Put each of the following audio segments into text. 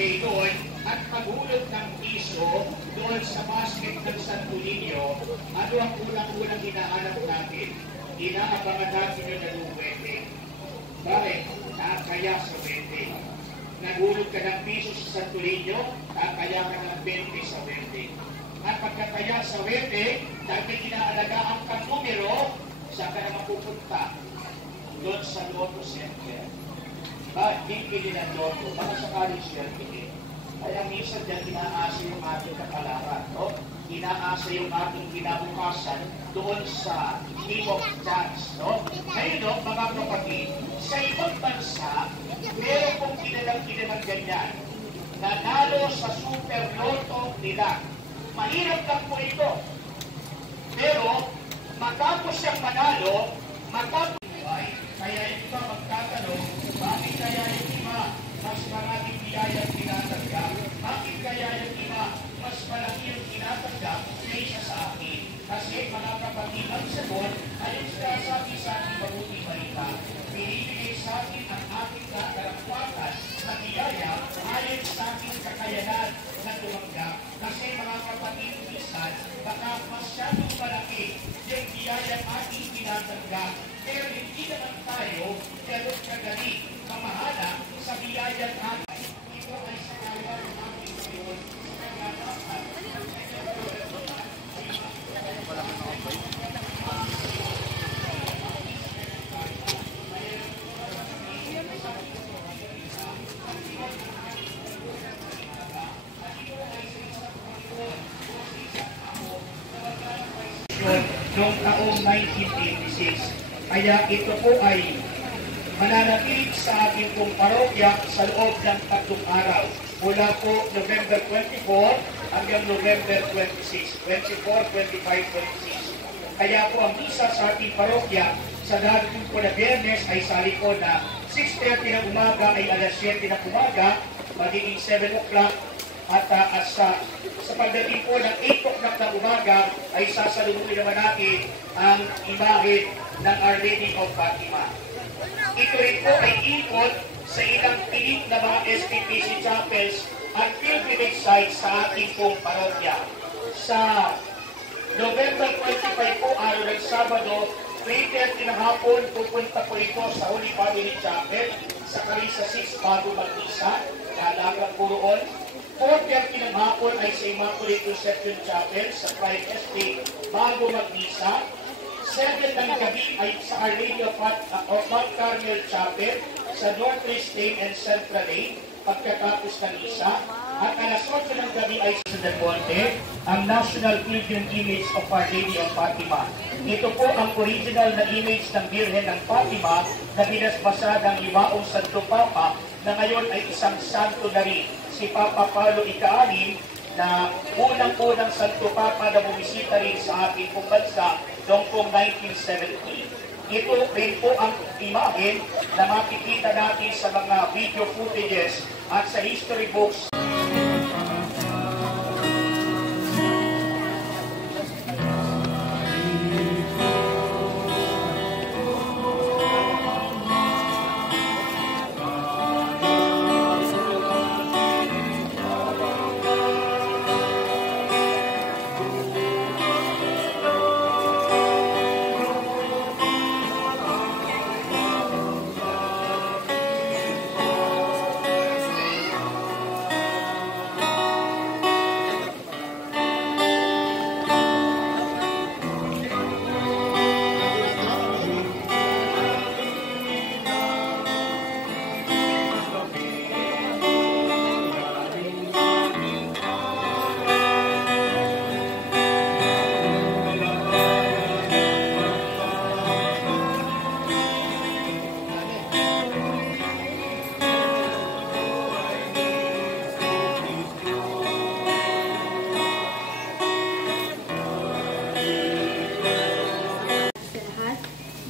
Norte doon at maghulog ng piso doon sa basket ng Santo Niño, ano ang unang-unang hinahanap natin? Inaabangan natin yung naluwete. Bakit? Kakaya sa 20. Naghulog ka ng piso sa Santo Niño, kakaya ka ng 20 sa 20. At pagkakaya sa 20, dahil inaalagaan kang numero, saan ka na mapupunta? Doon sa Lotto Center. Hindi ng Lotto, baka sakali siya hindi. Kaya minsan dyan inaasa yung ating kapalaran, no? Inaasa yung ating kinabukasan doon sa Game of Chance, no? Ngayon, no, mga kapatid, sa ibang bansa, meron pong kinalang ganyan. Nanalo sa Super Lotto nila. Mahirap lang po ito. Pero, matapos siyang manalo, matapos ay, kaya yung iba magtatanong, bakit kaya yung iba mas maraming biyayang tinatanggap? Bakit kaya yung iba mas malaki yung tinatanggap kaysa sa akin? Kasi mga kapatid, ang sagot ay yung sinasabi sa ating mabuting balita. Binibigay sa akin ang ating kakarampatan na biyaya ayon sa ating kakayanan na tumanggap. Kasi mga kapatid, minsan, baka masyadong malaki yung biyayang ating tinatanggap. Pero hindi naman tayo gano'n kagaling mamahala sa biyayang ating. Ito ay sa kaya ng ating Diyos. Noong taong 1986. Kaya ito po ay mananatiling sa ating pong parokya sa loob ng 3 araw. Mula po November 24 hanggang November 26. 24, 25, 26. Kaya po ang misa sa ating parokya sa darating po na Biyernes ay sa likod na 6:30 ng umaga ay alas 7 ng umaga, magiging 7 o'clock. At sa pagdating po ng 8 o'clock ng umaga ay sasalubungin naman natin ang imahe ng Our Lady of Fatima. Ito rin po ay ikot sa ilang pilit na mga SPPC chapels at pilgrimage sites sa ating pong parokya. Sa November 25 po, araw ng Sabado, 3:30 ng hapon, pupunta po ito sa Holy Family Chapel sa Carissa 6 bago mag-isa, Dalagang Puroon. 4:30 ng hapon ay sa Immaculate Conception Chapel sa Pride Estate bago mag-misa. 7 ng gabi ay sa Our Lady of Mount Carmel Chapel sa Northwest Lane and Central Lane pagkatapos ng misa. At alas 8 ng gabi ay sa Del Monte, ang National Pilgrim Image of Our Lady of Fatima. Ito po ang original na image ng Birhen ng Fatima na binasbasa ng Limaong Santo Papa na ngayon ay isang santo na rin, si Papa Paulo Ika-6 na unang-unang Santo Papa na bumisita rin sa ating pong bansa noong pong 1970. Ito rin po ang imahen na makikita natin sa mga video footages at sa history books.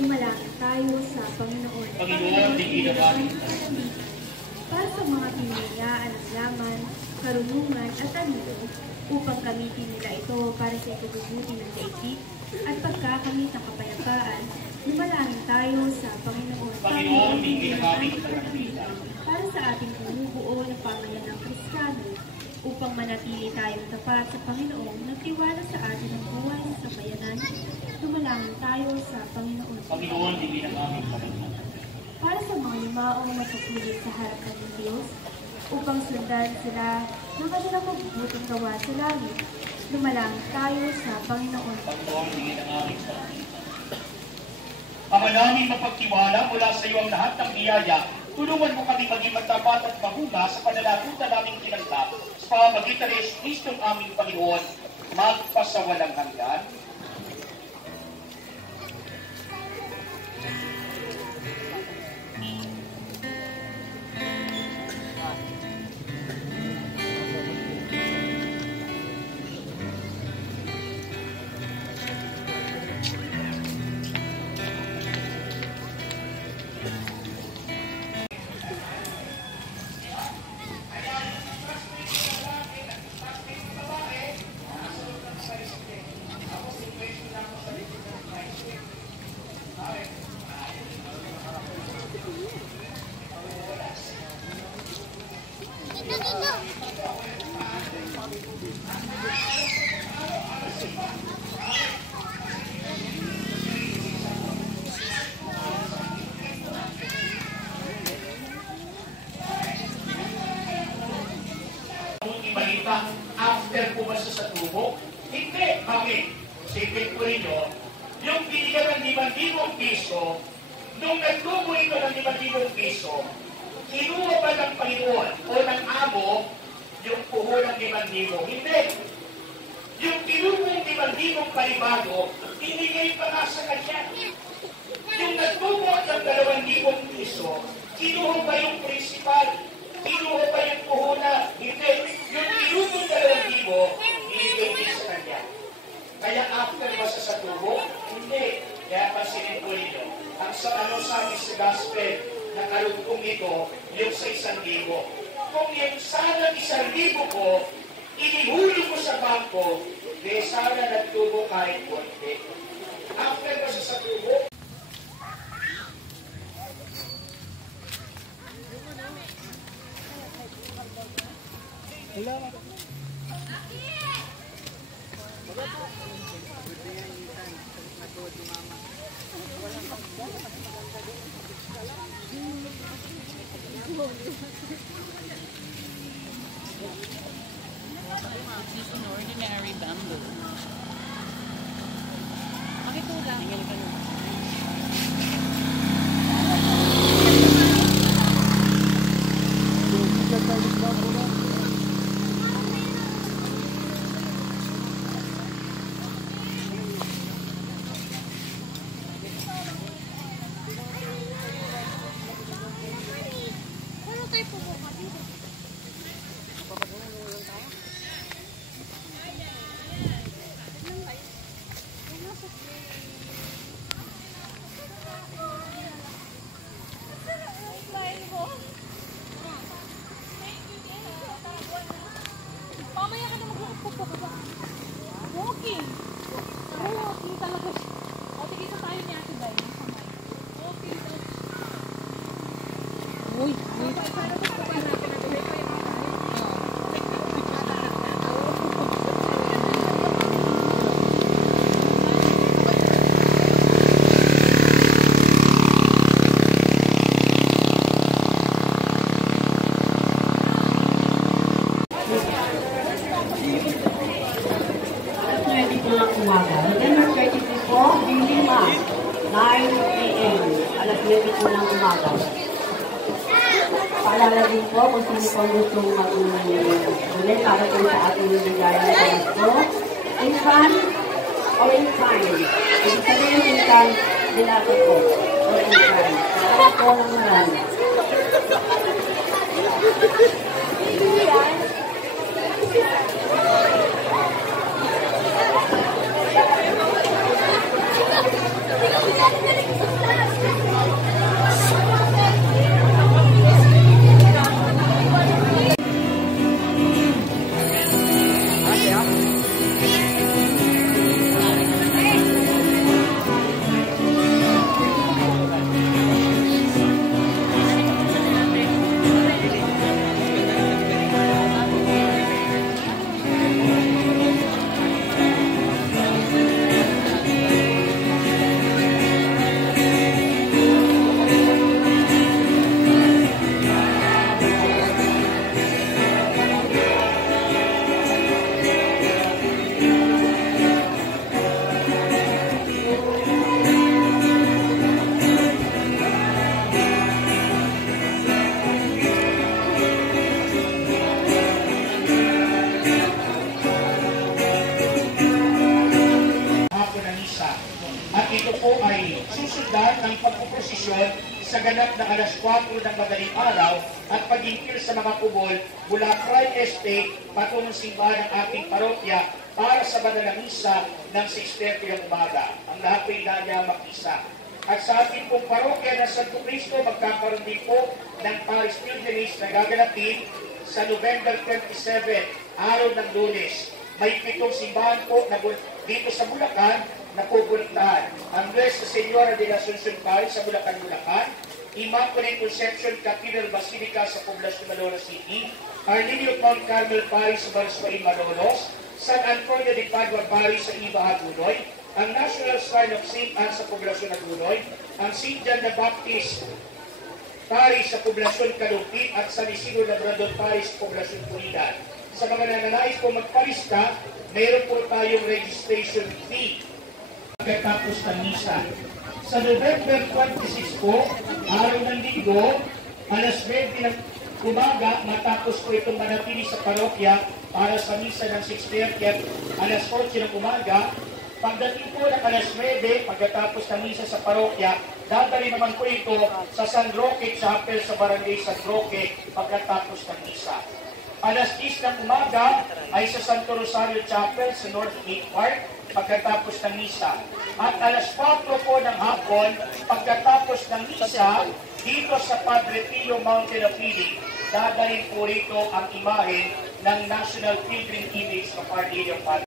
Dumalangin tayo sa Panginoon. Panginoon, dinidawin. Para sa mga pamilya, anak laman, karunungan at talino, upang gamitin nila ito para sa ikabubuti ng daigdig at pagkakamit ng kapayapaan, lumalangin tayo sa Panginoon Panginoon, hindi namin pagkakamita. para sa ating bumubuo na pamayanan ng Kristiyano, upang manatili tayong tapat sa Panginoon, nagtiwala sa atin ang buhay sa bayanan, lumalangin tayo sa Panginoon. Panginoon, hindi namin pagkakamita. Para sa mga yumaong mapupulit sa harapan ng Diyos, upang sundan sila ng kanilang mabubuting gawa sa langit, lumalangin tayo sa Panginoon. Panginoon, hindi namin pagkakamita. Ama namin mapagtiwala mula sa iyo ang lahat ng biyaya, tulungan mo kami maging matapat at mahunga sa pananagutan naming tinanggap sa pamamagitan ni Kristong aming Panginoon, magpasawalang hanggan. After pumasa sa tubo, hindi. Bakit? Sipin ko rin nyo, yung binigyan ng 5,000 piso, nung nagtubo ito ng 5,000 piso, kinuha ba ng Panginoon o ng amo yung puho ng 5,000? Hindi. Yung tinubong 5,000 palibago, binigay pa nga sa kanya. Yung nagtubo ng 2,000 piso, kinuha ba yung principal? Kinuha ba yung puhunan? Hindi. Yung tinubong 2,000, binigay din sa kanya. Kaya after basta sa tubo, hindi. Kaya pansinin ko rin ang sabi sa gospel na karugtong ito, yung sa 1,000. Kung yung sana 1,000 ko, inihulog ko sa bangko, di sana nagtubo kahit konti. After basta sa tubo, This is an ordinary bamboo. Makitulang. Mamaya ka na mag-upo ba? Walking. Walking talaga siya. O, tigisa tayo ni Ate Bay. Walking. Uy, uy. November 33 po, Lima, 9 p.m. Alas 9 po ng umaga. Paalala din po kung sino po gusto mag-ulit para po sa ating ligaya ng Pasko. Infant or infant. Ibig sabihin infant, dilata po. Or infant. Para po ng marami. ito po ay susundan ng pagpuprosesyon sa ganap na alas 4 ng madaling araw at pagingkil sa mga kubol mula Prime Estate patungong simbahan ng ating parokya para sa banal na misa ng 6:30 ng umaga. Ang lahat ay nanya makisa. At sa ating pong parokya ng Santo Cristo, magkakaroon din po ng Paris Pilgrimage na gaganapin sa November 27, araw ng Lunes. May 7 simbahan po na dito sa Bulacan na pupuntahan. Ang Nuestra Señora de la Asunción Parish sa Bulacan, Bulacan, Immaculate Conception Cathedral Basilica sa Poblacion Malolos City, Our Lady of Mount Carmel Parish sa Baluswain, Malolos, San Antonio de Padua Parish sa Ibaha, Hagunoy, ang National Shrine of St. Anne sa Poblacion Hagunoy, ang St. John the Baptist Parish sa Poblacion Kalumpit at San Isidro Labrador Parish sa Poblacion Pulidan. Sa mga nananais po magpalista, mayroon po tayong registration fee pagkatapos ng misa. Sa November 26 po, araw ng linggo, alas 20 ng umaga, matapos po itong manatili sa parokya para sa misa ng 6:30 at alas 8 ng umaga. Pagdating po ng alas 9, pagkatapos ng misa sa parokya, dadali naman po ito sa San Roque Chapel sa Barangay San Roque pagkatapos ng misa. Alas 10 ng umaga ay sa Santo Rosario Chapel sa North Gate Park pagkatapos ng misa. At alas 4 po ng hapon, pagkatapos ng misa, dito sa Padre Pio Mountain of Healing, dadalhin po rito ang imahe ng National Pilgrim Image of Our Lady of Fatima.